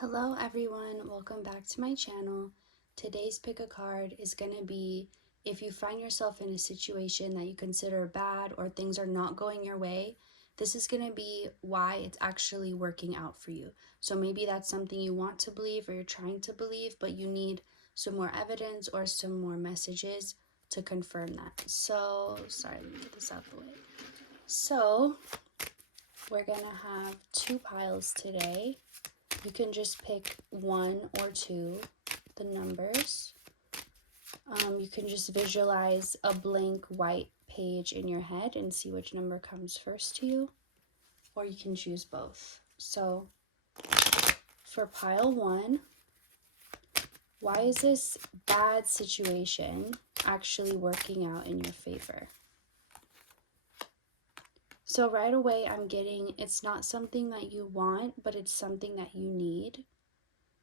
Hello everyone, welcome back to my channel. Today's pick a card is going to be if you find yourself in a situation that you consider bad or things are not going your way, this is going to be why it's actually working out for you. So maybe that's something you want to believe or you're trying to believe, but you need some more evidence or some more messages to confirm that. Sorry, let me get this out of the way. So, we're going to have two piles today. You can just pick one or two, the numbers. You can just visualize a blank white page in your head and see which number comes first to you, or you can choose both. So for pile one, why is this bad situation actually working out in your favor? So right away I'm getting it's not something that you want, but it's something that you need.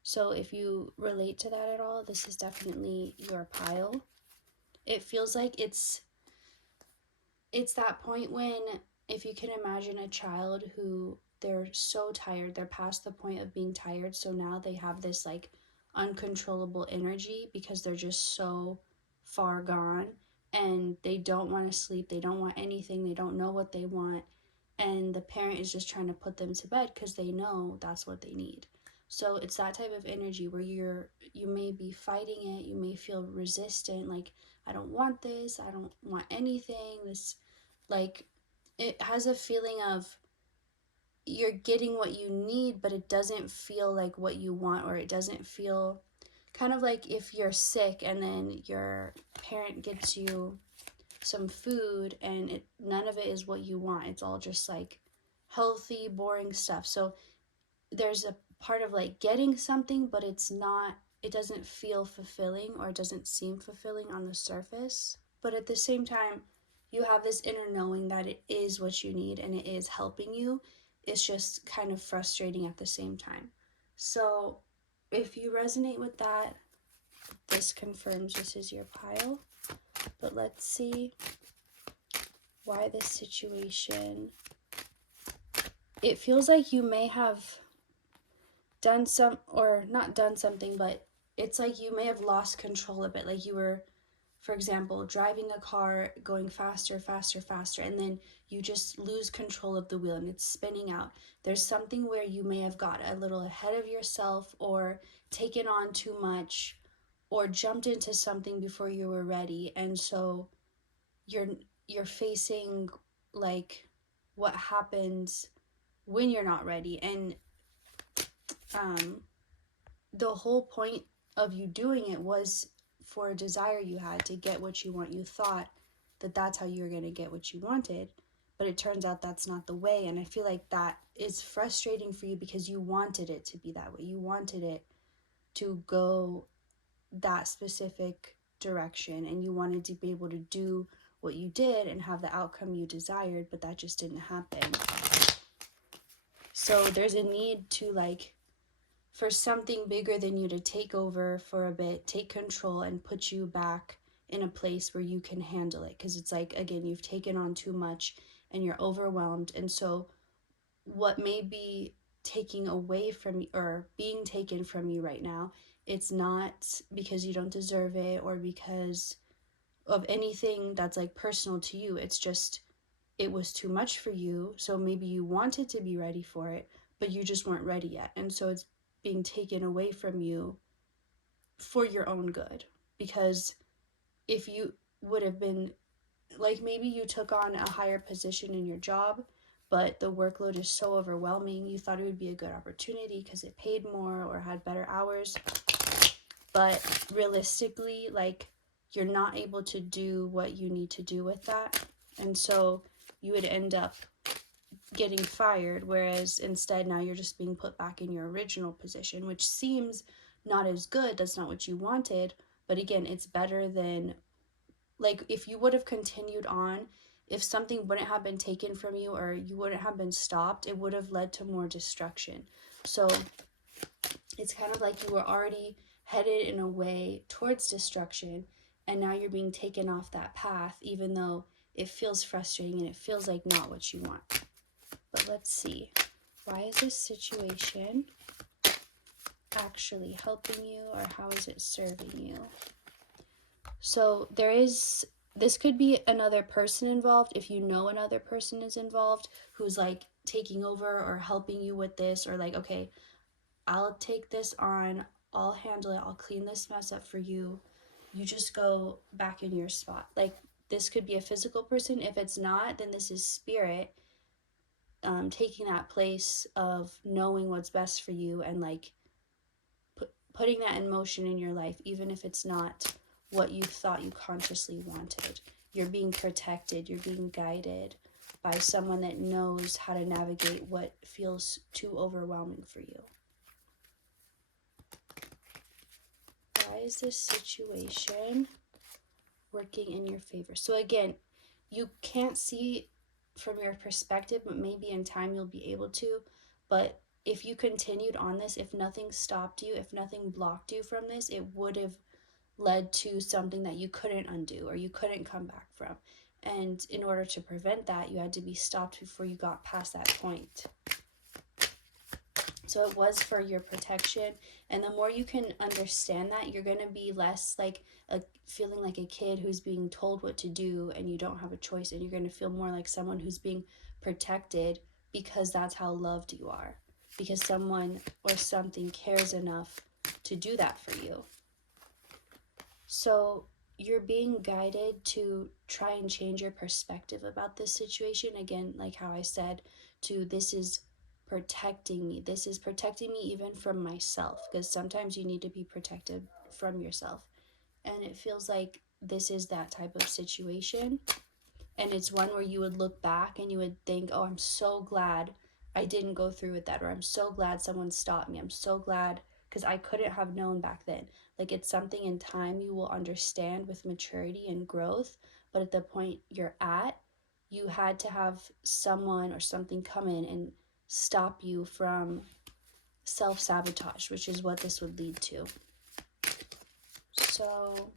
So if you relate to that at all, this is definitely your pile. It feels like it's that point when, if you can imagine a child who they're so tired, they're past the point of being tired, so now they have this like uncontrollable energy because they're just so far gone and they don't want to sleep, they don't want anything, they don't know what they want, and the parent is just trying to put them to bed because they know that's what they need. So it's that type of energy where you may be fighting it, you may feel resistant, like I don't want this, I don't want anything, this, like, it has a feeling of you're getting what you need, but it doesn't feel like what you want, or it doesn't feel kind of like if you're sick and then your parent gets you some food and none of it is what you want. It's all just like healthy, boring stuff. So there's a part of like getting something, but it doesn't feel fulfilling, or it doesn't seem fulfilling on the surface. But at the same time, you have this inner knowing that it is what you need and it is helping you. It's just kind of frustrating at the same time. So if you resonate with that, this confirms this is your pile. But let's see why this situation. It feels like you may have done some, or not done something, but it's like you may have lost control a bit. Like you were, for example, driving a car going faster, faster, faster, and then you just lose control of the wheel and it's spinning out. There's something where you may have got a little ahead of yourself, or taken on too much, or jumped into something before you were ready, and so you're facing like what happens when you're not ready. And the whole point of you doing it was for a desire you had to get what you want. You thought that that's how you were going to get what you wanted, but it turns out that's not the way. And I feel like that is frustrating for you because you wanted it to be that way. You wanted it to go that specific direction, and you wanted to be able to do what you did and have the outcome you desired, but that just didn't happen. So there's a need to, like, for something bigger than you to take over for a bit, take control, and put you back in a place where you can handle it. Because it's like, again, you've taken on too much and you're overwhelmed. And so what may be taking away from you, or being taken from you right now, it's not because you don't deserve it or because of anything that's like personal to you. It's just, it was too much for you. So maybe you wanted to be ready for it, but you just weren't ready yet. And so it's being taken away from you for your own good. Because if you would have been, like, maybe you took on a higher position in your job, but the workload is so overwhelming, you thought it would be a good opportunity because it paid more or had better hours, but realistically, like, you're not able to do what you need to do with that, and so you would end up getting fired, whereas instead now you're just being put back in your original position, which seems not as good. That's not what you wanted, but again, it's better than, like, if you would have continued on, if something wouldn't have been taken from you or you wouldn't have been stopped, it would have led to more destruction. So it's kind of like you were already headed in a way towards destruction, and now you're being taken off that path, even though it feels frustrating and it feels like not what you want. But let's see, why is this situation actually helping you, or how is it serving you? So this could be another person involved, if you know another person is involved who's like taking over or helping you with this, or like, okay, I'll take this on, I'll handle it, I'll clean this mess up for you. You just go back in your spot. Like, this could be a physical person. If it's not, then this is spirit taking that place of knowing what's best for you, and like putting that in motion in your life, even if it's not what you thought you consciously wanted. You're being protected, you're being guided by someone that knows how to navigate what feels too overwhelming for you. Why is this situation working in your favor? So again, you can't see from your perspective, but maybe in time you'll be able to. But if you continued on this, if nothing stopped you, if nothing blocked you from this, it would have led to something that you couldn't undo or you couldn't come back from. And in order to prevent that, you had to be stopped before you got past that point. So it was for your protection. And the more you can understand that, you're going to be less like feeling like a kid who's being told what to do and you don't have a choice. And you're going to feel more like someone who's being protected, because that's how loved you are. Because someone or something cares enough to do that for you. So you're being guided to try and change your perspective about this situation. Again, like how I said, this is protecting me. This is protecting me even from myself, because sometimes you need to be protected from yourself. And it feels like this is that type of situation. And it's one where you would look back and you would think, oh, I'm so glad I didn't go through with that, or I'm so glad someone stopped me. I'm so glad, because I couldn't have known back then. Like, it's something in time you will understand with maturity and growth, but at the point you're at, you had to have someone or something come in and stop you from self-sabotage, which is what this would lead to. So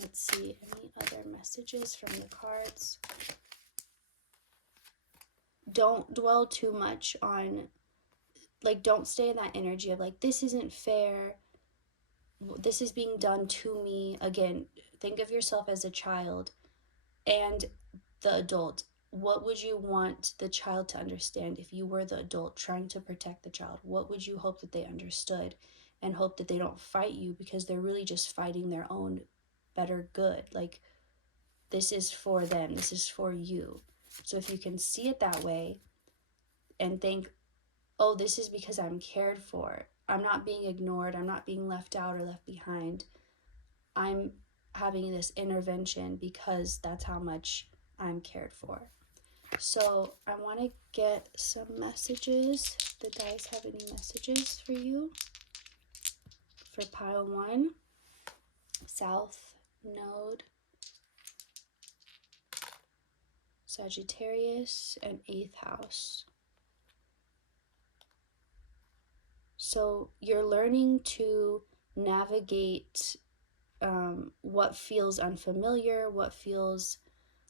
let's see, any other messages from the cards? Don't dwell too much on, like, don't stay in that energy of like, this isn't fair, this is being done to me. Again, think of yourself as a child and the adult. What would you want the child to understand if you were the adult trying to protect the child? What would you hope that they understood, and hope that they don't fight you because they're really just fighting their own better good? Like, this is for them, this is for you. So if you can see it that way and think, oh, this is because I'm cared for. I'm not being ignored. I'm not being left out or left behind. I'm having this intervention because that's how much I'm cared for. So I want to get some messages. The dice have any messages for you? For pile 1, South Node, Sagittarius, and 8th house. So you're learning to navigate what feels unfamiliar, what feels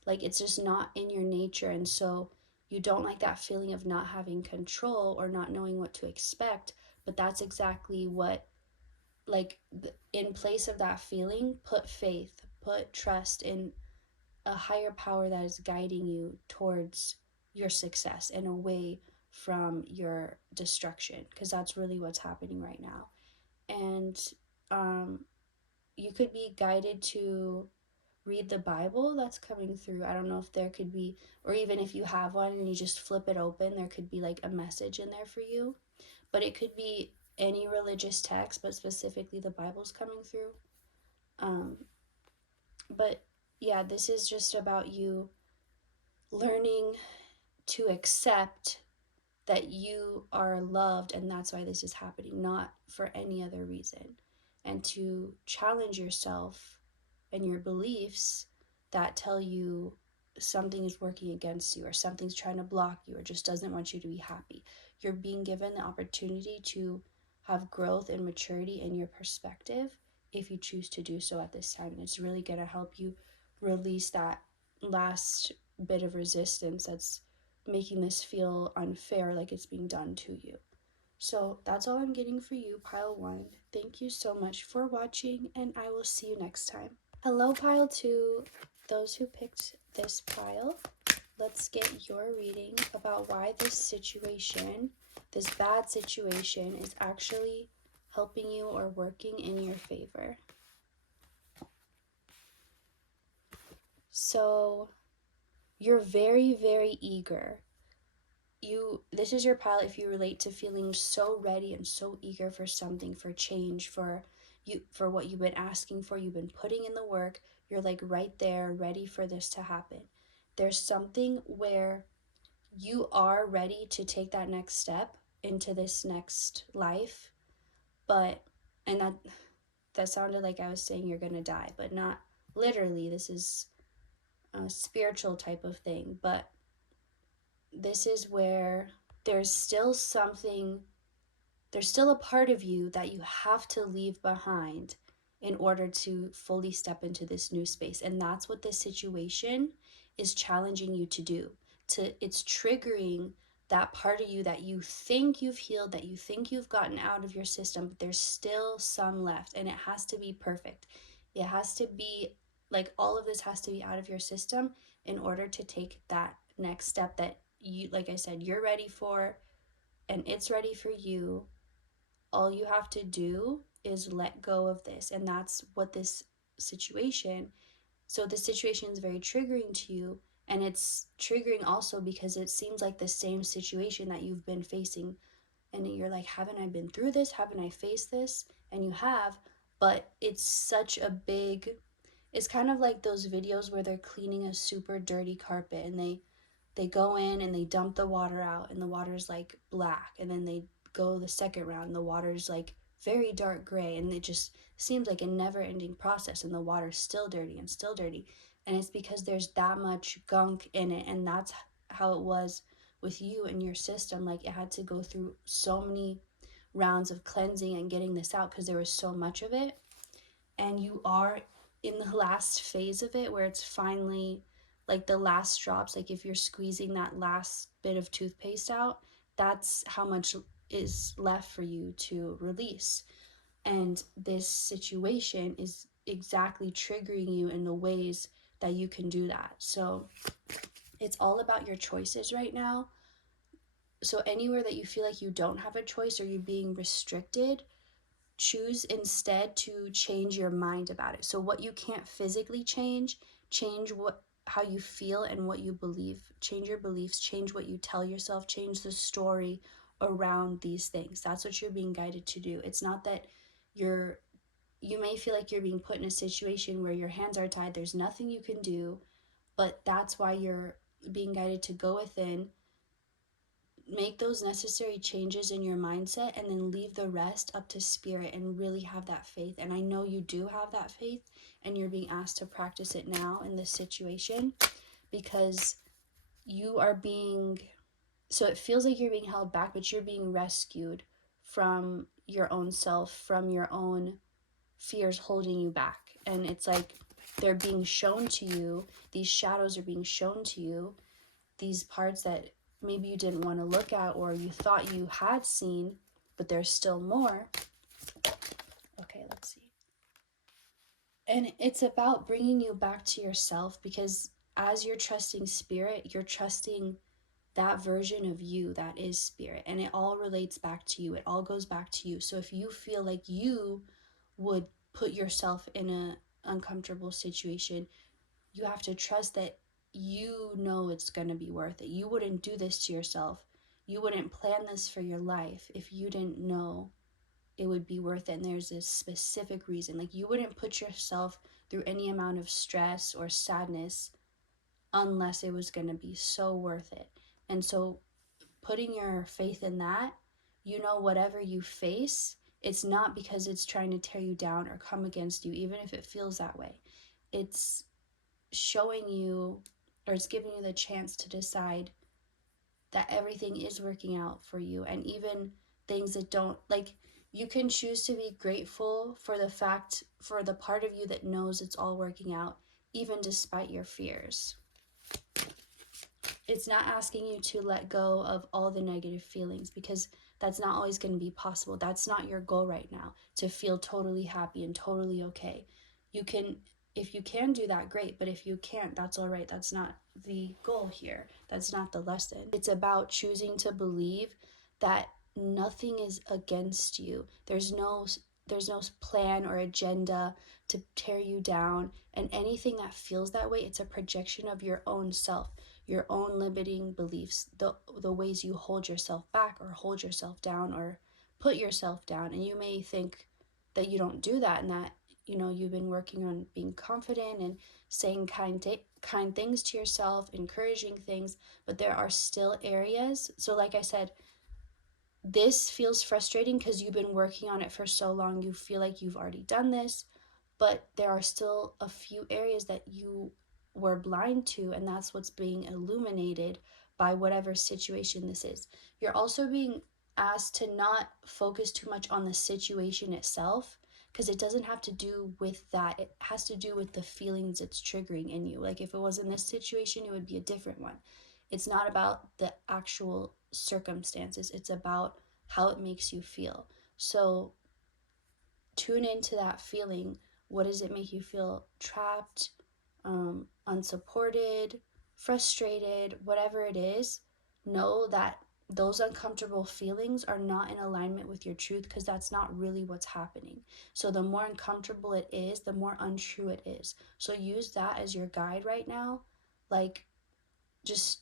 like it's just not in your nature. And so you don't like that feeling of not having control or not knowing what to expect. But that's exactly what, like, in place of that feeling, put faith, put trust in a higher power that is guiding you towards your success and away from your destruction, because that's really what's happening right now. And you could be guided to read the Bible. That's coming through. I don't know if there could be, or even if you have one and you just flip it open, there could be like a message in there for you. But it could be any religious text, but specifically the Bible's coming through. But yeah, this is just about you learning to accept that you are loved, and that's why this is happening, not for any other reason. And to challenge yourself and your beliefs that tell you something is working against you, or something's trying to block you, or just doesn't want you to be happy. You're being given the opportunity to have growth and maturity in your perspective if you choose to do so at this time. And it's really going to help you release that last bit of resistance that's making this feel unfair, like it's being done to you. So that's all I'm getting for you, pile 1. Thank you so much for watching, and I will see you next time. Hello, pile 2. Those who picked this pile, let's get your reading about why this situation, this bad situation, is actually helping you or working in your favor. So you're very, very eager. This is your pile if you relate to feeling so ready and so eager for something, for change, for what you've been asking for, you've been putting in the work, you're like right there ready for this to happen. There's something where you are ready to take that next step into this next life, but and that sounded like I was saying you're going to die, but not literally. This is a spiritual type of thing, but this is where there's still something, there's still a part of you that you have to leave behind in order to fully step into this new space. And that's what this situation is challenging you to do. It's triggering that part of you that you think you've healed, that you think you've gotten out of your system, but there's still some left, and it has to be perfect. It has to be like all of this has to be out of your system in order to take that next step that you, like I said, you're ready for, and it's ready for you. All you have to do is let go of this. And that's what this situation, so the situation is very triggering to you. And it's triggering also because it seems like the same situation that you've been facing. And you're like, haven't I been through this? Haven't I faced this? And you have, but it's such a big, it's kind of like those videos where they're cleaning a super dirty carpet, and they go in and they dump the water out, and the water's like black, and then they go the second round and the water's like very dark gray, and it just seems like a never ending process, and the water's still dirty and still dirty. And it's because there's that much gunk in it. And that's how it was with you and your system. Like, it had to go through so many rounds of cleansing and getting this out because there was so much of it. And you are in the last phase of it where it's finally like the last drops. Like, if you're squeezing that last bit of toothpaste out, that's how much is left for you to release. And this situation is exactly triggering you in the ways that you can do that. So it's all about your choices right now. So anywhere that you feel like you don't have a choice or you're being restricted, choose instead to change your mind about it. So what you can't physically change, change how you feel and what you believe. Change your beliefs, change what you tell yourself, change the story around these things. That's what you're being guided to do. It's not that you may feel like you're being put in a situation where your hands are tied, there's nothing you can do, but that's why you're being guided to go within, make those necessary changes in your mindset, and then leave the rest up to spirit and really have that faith. And I know you do have that faith, and you're being asked to practice it now in this situation because you are being, so it feels like you're being held back, but you're being rescued from your own self, from your own fears holding you back. And it's like they're being shown to you, these shadows are being shown to you, these parts that maybe you didn't want to look at or you thought you had seen, but there's still more. Okay, let's see. And it's about bringing you back to yourself, because as you're trusting spirit, you're trusting that version of you that is spirit, and it all relates back to you. It all goes back to you. So if you feel like you would put yourself in an uncomfortable situation, you have to trust that you know it's going to be worth it. You wouldn't do this to yourself. You wouldn't plan this for your life if you didn't know it would be worth it. And there's a specific reason. Like, you wouldn't put yourself through any amount of stress or sadness unless it was going to be so worth it. And so putting your faith in that, you know, whatever you face, it's not because it's trying to tear you down or come against you, even if it feels that way. It's showing you, or it's giving you the chance to decide that everything is working out for you. And even things that don't, like, you can choose to be grateful for the fact, for the part of you that knows it's all working out, even despite your fears. It's not asking you to let go of all the negative feelings, because That's not always going to be possible. That's not your goal right now, to feel totally happy and totally okay. You can, if you can do that, great. But if you can't, that's all right. That's not the goal here. That's not the lesson. It's about choosing to believe that nothing is against you. There's no plan or agenda to tear you down, and anything that feels that way, it's a projection of your own self, your own limiting beliefs, the ways you hold yourself back or hold yourself down or put yourself down. And you may think that you don't do that, and that you've been working on being confident and saying kind things to yourself, encouraging things, but there are still areas. So like I said, this feels frustrating because you've been working on it for so long. You feel like you've already done this, but there are still a few areas that you were blind to, and that's what's being illuminated by whatever situation this is. You're also being asked to not focus too much on the situation itself, because it doesn't have to do with that. It has to do with the feelings it's triggering in you. Like if it was in this situation, it would be a different one. It's not about the actual circumstances, it's about how it makes you feel. So tune into that feeling. What does it make you feel? Trapped, unsupported, frustrated, whatever it is. Know that those uncomfortable feelings are not in alignment with your truth, because that's not really what's happening. So the more uncomfortable it is, the more untrue it is. So use that as your guide right now. Like, just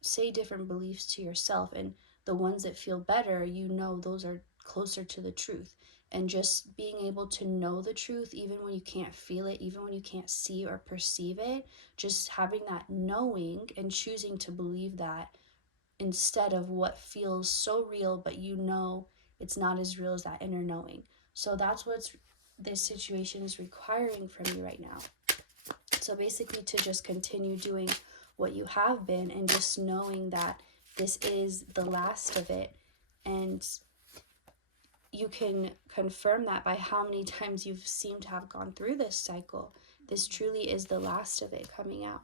say different beliefs to yourself, and the ones that feel better, those are closer to the truth. And just being able to know the truth even when you can't feel it, even when you can't see or perceive it, just having that knowing and choosing to believe that, instead of what feels so real but it's not as real as that inner knowing. So that's what this situation is requiring from you right now. So basically, to just continue doing what you have been, and just knowing that this is the last of it. And you can confirm that by how many times you've seemed to have gone through this cycle. This truly is the last of it coming out.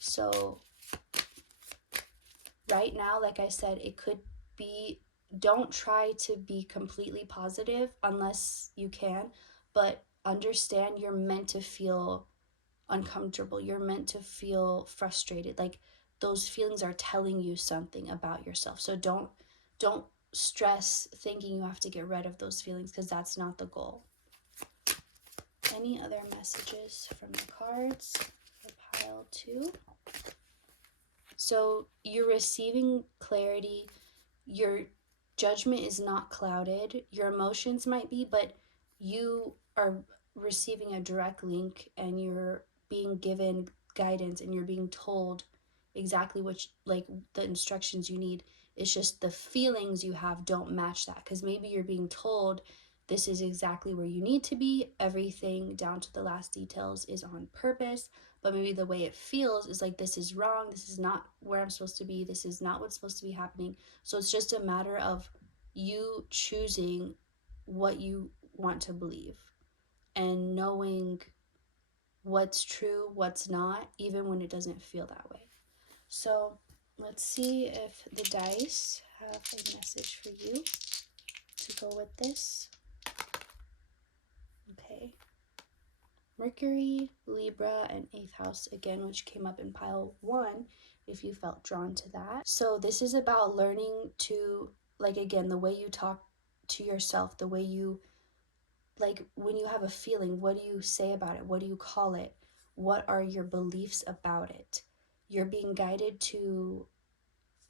So right now, like I said, it could be, don't try to be completely positive unless you can, but understand you're meant to feel uncomfortable. You're meant to feel frustrated. Like, those feelings are telling you something about yourself. So don't stress thinking you have to get rid of those feelings, because that's not the goal. Any other messages from the cards for pile 2? So you're receiving clarity. Your judgment is not clouded. Your emotions might be, but you are receiving a direct link, and you're being given guidance, and you're being told exactly like the instructions you need. It's just the feelings you have don't match that, because maybe you're being told this is exactly where you need to be. Everything down to the last details is on purpose, but maybe the way it feels is like, this is wrong. This is not where I'm supposed to be. This is not what's supposed to be happening. So it's just a matter of you choosing what you want to believe, and knowing what's true, what's not, even when it doesn't feel that way. So let's see if the dice have a message for you to go with this. Okay. Mercury, Libra, and 8th house again, which came up in pile 1 if you felt drawn to that. So this is about learning to, like, again, the way you talk to yourself, the way you, like, when you have a feeling, what do you say about it? What do you call it? What are your beliefs about it? You're being guided to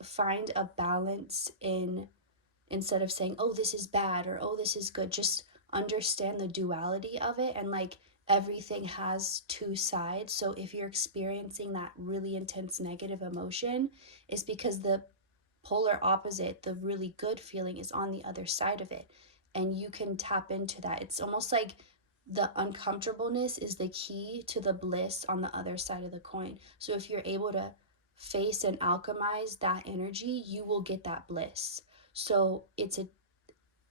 find a balance in, instead of saying, oh, this is bad, or oh, this is good, just understand the duality of it. And like, everything has two sides. So if you're experiencing that really intense negative emotion, it's because the polar opposite, the really good feeling, is on the other side of it, and you can tap into that. It's almost like the uncomfortableness is the key to the bliss on the other side of the coin. So if you're able to face and alchemize that energy, you will get that bliss. So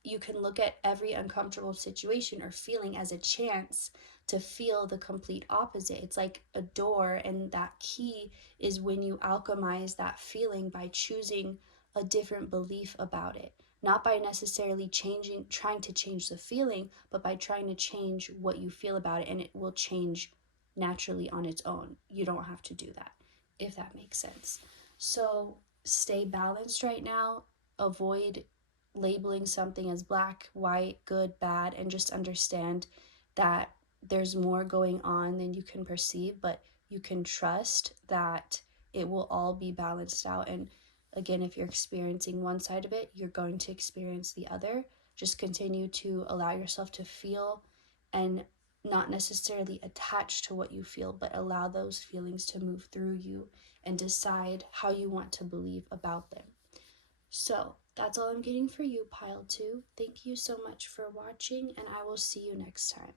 you can look at every uncomfortable situation or feeling as a chance to feel the complete opposite. It's like a door, and that key is when you alchemize that feeling by choosing a different belief about it. not by necessarily trying to change the feeling, but by trying to change what you feel about it, and it will change naturally on its own. You don't have to do that, if that makes sense. So stay balanced right now. Avoid labeling something as black, white, good, bad, and just understand that there's more going on than you can perceive, but you can trust that it will all be balanced out. And again, if you're experiencing one side of it, you're going to experience the other. Just continue to allow yourself to feel and not necessarily attach to what you feel, but allow those feelings to move through you and decide how you want to believe about them. So that's all I'm getting for you, Pile 2. Thank you so much for watching, and I will see you next time.